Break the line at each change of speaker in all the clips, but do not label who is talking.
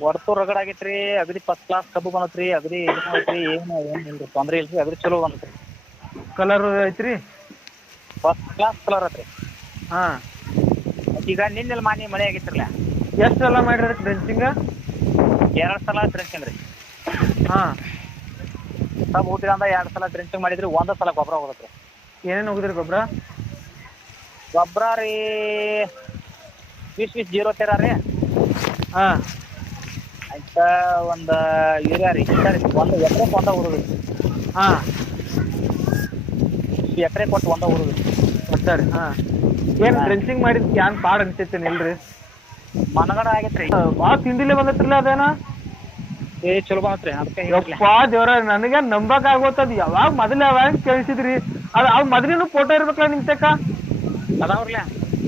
ಒಡ್ತು ರಗಡ್ ಆಗೈತ್ರಿ ಅಗದಿ first class ಕಬ್ಬು ಬಂದತ್ರಿ ಅಗದಿ ಇದು ಐತ್ರಿ ಏನು ಏನು ಇಲ್ರಿ ತೊಂದ್ರೆ ಇಲ್ರಿ ಅಗದಿ ಚಲೋ ಬಂದತ್ರಿ.
ಕಲರ್ ಐತ್ರಿ?
ಫಸ್ಟ್ ಕ್ಲಾಸ್ ಕಲರ್ ಐತ್ರಿ
ಹಾಂ.
ಈಗ ನಿನ್ನೆಲ್ಲ ಮಾನಿ ಮಳೆ ಆಗೈತ್ರಲ್ಲ
ಸಲ ಮಾಡಿರಿ ಡ್ರೆಂಚಿಂಗ
ಎರಡು ಸಲ ಡ್ರೆಂಚಿಂಗ್ ರೀ.
ಹಾಂ.
ಕಬ್ಬು ಅಂದ ಎರಡು ಸಲ ಡ್ರೆಂಚಿಂಗ್ ಮಾಡಿದ್ರಿ ಒಂದೇ ಸಲ ಗೊಬ್ಬರ ಹೋಗತ್ರಿ.
ಏನೇನು ಹೋಗಿದ್ರಿ ಗೊಬ್ಬರ?
ಗೊಬ್ಬರ ರೀ ವಿಸ್ ವಿಸ್ ಜೀರೋ ತೆರ ರೀ.
ಹಾಂ.
ಆಯ್ತಾ ಒಂದು ಯೂರಿಯಾ ರೀ ಒಂದು ಎಕರೆ ಕೊಟ್ಟು ಉರುದು
ಹಾಂ.
ಎಕರೆ ಕೊಟ್ಟು ಒಂದ ಉರುದು
ಸರಿ ಹಾಂ. ಏನು ಡ್ರೆಂಚಿಂಗ್ ಮಾಡಿದ್ ಕ್ಯಾನ್ ಪಾಡ್ ಅನ್ಸೈತೇನೆ ಇಲ್ರಿ?
ಮನಗಡ ಆಗೈತ್ರಿ.
ಭಾಳ ತಿಂದಿಲ್ಲ ಬಂದತ್ರಿಲ್ಲ ಅದೇನ?
ಏ ಚಲೋ ಬಂದತ್ರಿ ಅದಕ್ಕೆ
ಯಪ್ಪ ದೇವ್ರ ನನಗೆ ನಂಬಕ್ ಆಗೋತದ ಯಾವಾಗ ಮೊದಲು ಯಾವಾಗ ಕೇಳಿಸಿದ್ರಿ? ಅದು ಅವ್ ಮೊದಲಿನ ಫೋಟೋ ಇರ್ಬೇಕಲ್ಲ ನಿಮ್ ತಕ್ಕ?
ಅದಾವ್ರಲ್ಲ.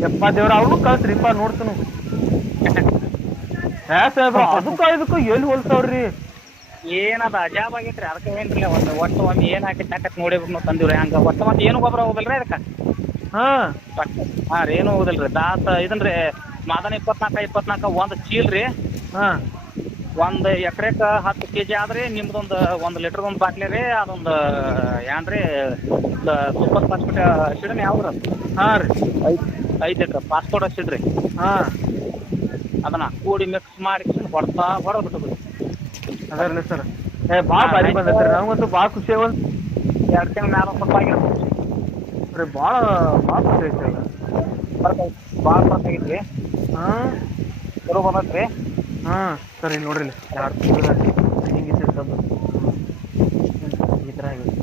ಯಪ್ಪ ದೇವ್ರ ಅವ್ನು ಕಳ್ಸ್ರಿಪ್ಪ ನೋಡ್ತನು. ಅದಕ್ಕ ಇದಕ್ಕ ಎಲ್ಲಿ ಹೋಲ್ತಾವ್ರಿ?
ಏನದ? ಅಜಾಬ್ ಆಗೈತ್ರಿ. ಅದಕ್ಕೆ ಏನ್ರಿ? ಒಂದು ಒಟ್ಟು ಒಮ್ಮೆ ಏನು ಹಾಕಿ ತಾಕತ್ ನೋಡಿಬಿಟ್ಟು ತಂದಿವ್ರಿ. ಹಂಗ ಒಟ್ಟು ಮತ್ತೆ ಏನು ಗೊಬ್ಬರ ಹೋಗಲ್ರಿ ಅದಕ್ಕೆ?
ಹಾ.
ಹಾಂ ರೀ ಏನು ಹೋಗುದಿಲ್ರಿ. ದಾಸ ಇದನ್ರಿ ಮಾದನ ಇಪ್ಪತ್ನಾಲ್ಕು ಇಪ್ಪತ್ನಾಲ್ಕು ಒಂದು ಚೀಲ್ ರೀ.
ಹಾ.
ಒಂದು ಎಕರೆಕ ಹತ್ತು ಕೆ ಜಿ ಆದ್ರಿ. ನಿಮ್ದೊಂದು ಒಂದು ಲೀಟರ್ ಒಂದು ಬಾಟ್ಲಿ ರೀ. ಅದೊಂದು ಏನ್ರಿ ಸೂಪರ್ ಫಾಸ್ಫೇಟ್ ಅಸಿಡನ್ ಯಾವ್ದ್ರ
ಹಾ ರೀ.
ಐದು ಐದು ಲೀಟರ್ ಪಾಸ್ಪೋರ್ಟ್ ಅಸಿಡ್ ರೀ
ಹಾ.
ಅದನ್ನ ಕೂಡಿ ಮಿಕ್ಸ್ ಮಾಡಿ ಹೊಡ್ತಾ ಹೊಡೆದು ಬಿಟ್ಟು
ಅದರ್ಲಿ ಸರ್. ಏ ಭಾಳ ಬಾರಿ ಬಂದೈತೆ ನಮಗಂತೂ ಭಾಳ ಖುಷಿ ಒಂದು
ಎರಡು ತಿಂಗಳ ಮ್ಯಾಲ ಸ್ವಲ್ಪ ಆಗಿರ್ಬೋದು
ರೀ ಭಾಳ ಭಾಳ ಖುಷಿ ಐತೆ ಅಲ್ಲ
ಫರ್ಕ್ ಐತಿ ಭಾಳ ಫರ್ಕ್ ಬಂದೈತೆ
ರೀ
ಚಲೋ
ಹಾ ಸರಿ ನೋಡ್ರಿ ಎರಡು ತಿಂಗಳ ಹಿಂಗೆ ಕಬ್ಬು ಈ ಥರ ಆಗಿದೆ.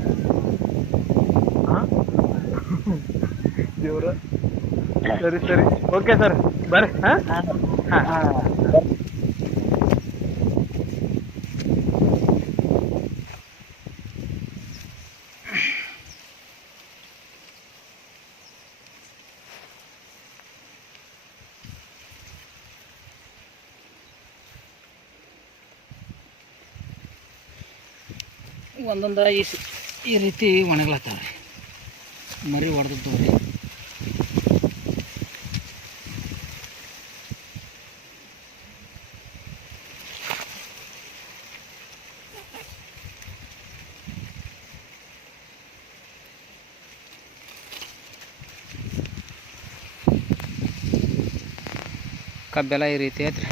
ಹಾಂ? ದೇವ್ರ. ಸರಿ ಸರಿ. Okay sir. ಬರ್ರಿ. ಹಾ?
ಹಾಂ ಹಾಂ. ಒಂದೊಂದು ಈ ರೀತಿ ಒಣಗ್ಲತ್ತಾವೆ ಮರಿ ಹೊಡೆದದ್ದು ಕಬ್ಬೆಲ್ಲ ಈ ರೀತಿ ಐತ್ರಿ.